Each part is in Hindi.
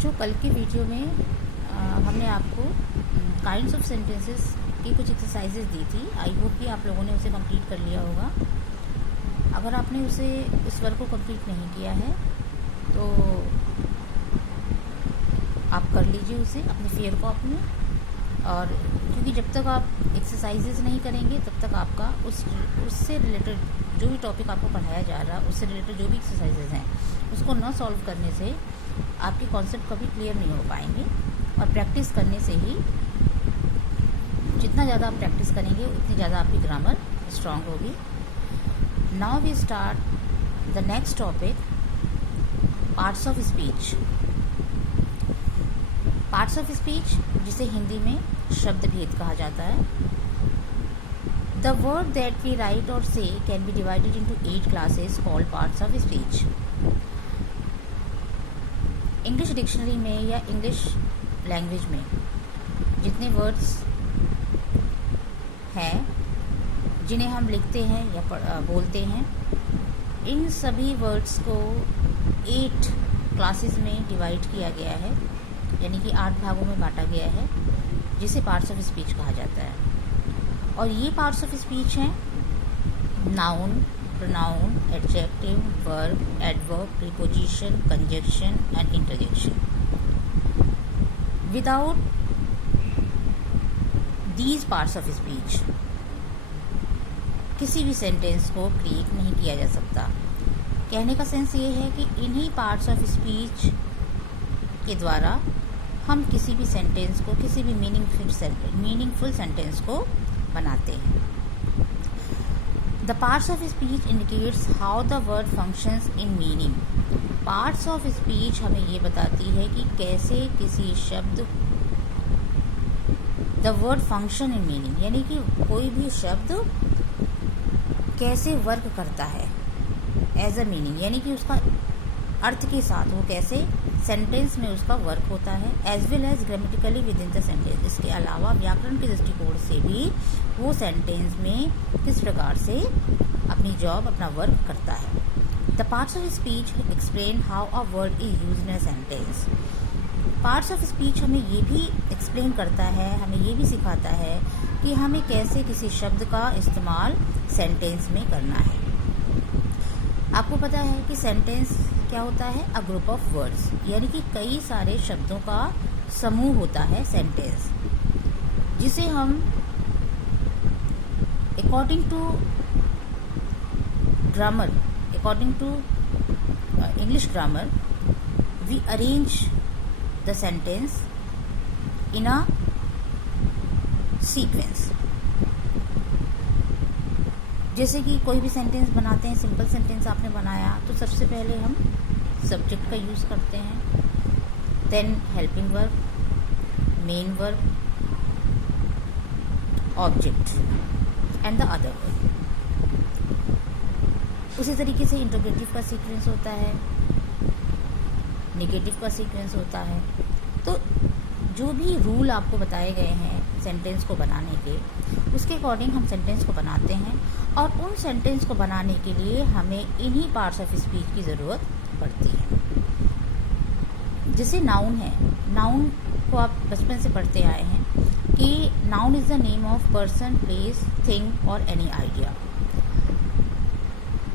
बच्चों, कल के वीडियो में हमने आपको काइंड्स ऑफ सेंटेंसेस की कुछ एक्सरसाइजेज दी थी। आई होप कि आप लोगों ने उसे कंप्लीट कर लिया होगा। अगर आपने उस वर्क को कंप्लीट नहीं किया है तो आप कर लीजिए उसे अपने फेयर कॉपी में। और क्योंकि जब तक आप एक्सरसाइजेज नहीं करेंगे तब तक आपका उससे रिलेटेड जो भी टॉपिक आपको पढ़ाया जा रहा है उससे रिलेटेड जो भी एक्सरसाइजेज हैं उसको न सॉल्व करने से आपके कॉन्सेप्ट कभी क्लियर नहीं हो पाएंगे। और प्रैक्टिस करने से ही जितना ज़्यादा आप प्रैक्टिस करेंगे उतनी ज़्यादा आपकी ग्रामर स्ट्रांग होगी। Now we start the next topic, parts of speech. Parts of speech, जिसे हिंदी में शब्द भेद कहा जाता है। The word that we write or say can be divided into 8 classes called parts of speech. English dictionary में या इंग्लिश लैंग्वेज में जितने वर्ड्स हैं जिन्हें हम लिखते हैं या बोलते हैं, इन सभी वर्ड्स को 8 क्लासेस में डिवाइड किया गया है, यानी कि 8 भागों में बांटा गया है, जिसे पार्ट्स ऑफ स्पीच कहा जाता है। और ये पार्ट्स ऑफ स्पीच हैं noun, pronoun, adjective, verb, adverb, preposition, conjunction and interjection. Without these parts of speech किसी भी सेंटेंस को क्रिएट नहीं किया जा सकता। कहने का सेंस ये है कि इन्हीं पार्ट्स ऑफ स्पीच के द्वारा हम किसी भी सेंटेंस को, किसी भी मीनिंगफुल सेंटेंस को बनाते हैं। The parts of speech indicates how the word functions in meaning. Parts of speech हमें ये बताती है कि कैसे किसी शब्द, the word function in meaning, यानी कि कोई भी शब्द कैसे वर्क करता है एज अ मीनिंग, यानी कि उसका अर्थ के साथ वो कैसे सेंटेंस में उसका वर्क होता है, as well as grammatically within the sentence. इसके अलावा व्याकरण के दृष्टिकोण से भी वो सेंटेंस में किस प्रकार से अपनी जॉब, अपना वर्क करता है। The parts of speech explain how a word is used in a sentence. Parts of speech हमें ये भी एक्सप्लेन करता है, हमें ये भी सिखाता है कि हमें कैसे किसी शब्द का इस्तेमाल सेंटेंस में करना है। आपको पता है कि सेंटेंस क्या होता है? अ ग्रुप ऑफ वर्ड्स, यानी कि कई सारे शब्दों का समूह होता है सेंटेंस, जिसे हम according to grammar, according to English grammar, we arrange the sentence in a sequence. जैसे कि कोई भी सेंटेंस बनाते हैं, सिंपल सेंटेंस आपने बनाया तो सबसे पहले हम सब्जेक्ट का यूज़ करते हैं, then helping verb, main verb, object and the other verb. उसी तरीके से इंटरोगेटिव का सीक्वेंस होता है, नेगेटिव का सीक्वेंस होता है। तो जो भी रूल आपको बताए गए हैं सेंटेंस को बनाने के, उसके अकॉर्डिंग हम सेंटेंस को बनाते हैं। और उन सेंटेंस को बनाने के लिए हमें इन्हीं पार्ट्स ऑफ स्पीच की ज़रूरत पड़ती है। जैसे नाउन है, नाउन को आप बचपन से पढ़ते आए हैं कि noun is the name of person, place, thing और any idea.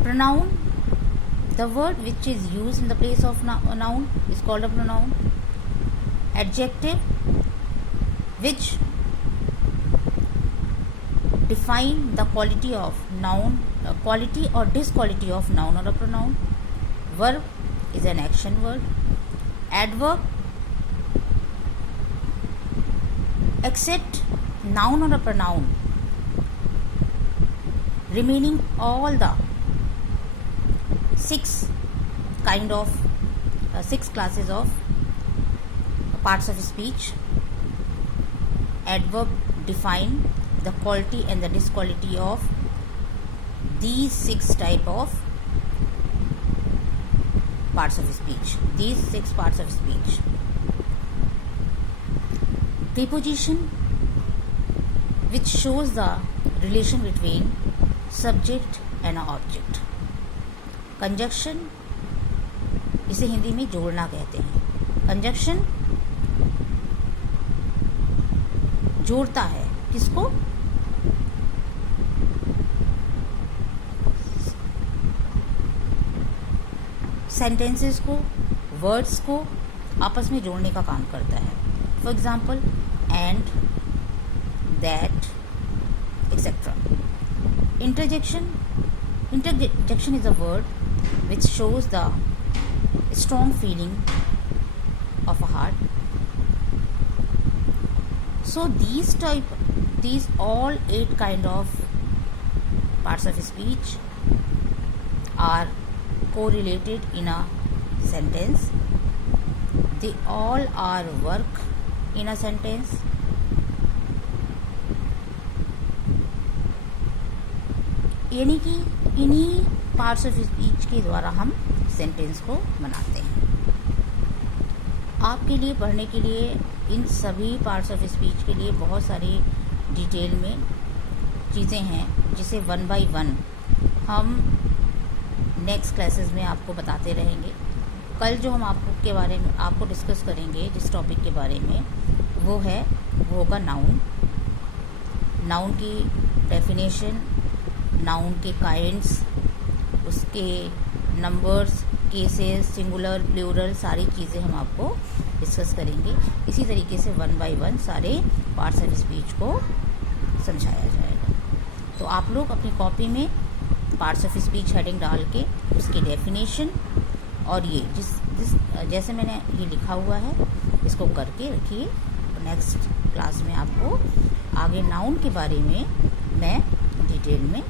Pronoun, the word which is used in the place of noun is called a pronoun. Adjective, which define the quality of noun, quality or disquality of noun or a pronoun. Verb is an action word. Adverb, except noun or a pronoun, remaining all the 6 classes of parts of speech. Adverb define the quality and the disquality of these 6 type of parts of speech. These 6 parts of speech. Preposition, which shows the relation between subject and an object. Conjunction, इसे हिंदी में जोड़ना कहते हैं। कंजक्शन जोड़ता है किसको? सेंटेंसेस को, वर्ड्स को आपस में जोड़ने का काम करता है. For example and, that, etcetera. Interjection is a word which shows the strong feeling of a heart. So these all 8 kind of parts of speech are correlated in a sentence. They all are work in a sentence. यानी कि इन्हीं पार्ट्स ऑफ स्पीच के द्वारा हम सेंटेंस को बनाते हैं. आपके लिए पढ़ने के लिए इन सभी पार्ट्स ऑफ स्पीच के लिए बहुत सारी डिटेल में चीज़ें हैं जिसे 1 by 1 हम नेक्स्ट क्लासेस में आपको बताते रहेंगे. कल जो हम आपको डिस्कस करेंगे जिस टॉपिक के बारे में, वो होगा नाउन. नाउन की डेफिनेशन, नाउन के काइंड्स, उसके नंबर्स, केसेस, सिंगुलर, प्लूरल, सारी चीज़ें हम आपको डिस्कस करेंगे. इसी तरीके से 1 by 1 सारे पार्ट्स ऑफ स्पीच को समझाया जाएगा. तो आप लोग अपनी कॉपी में पार्ट्स ऑफ स्पीच हेडिंग डाल के उसकी डेफिनेशन और ये जैसे मैंने ये लिखा हुआ है इसको करके रखिए. नेक्स्ट क्लास में आपको आगे नाउन के बारे में मैं डिटेल में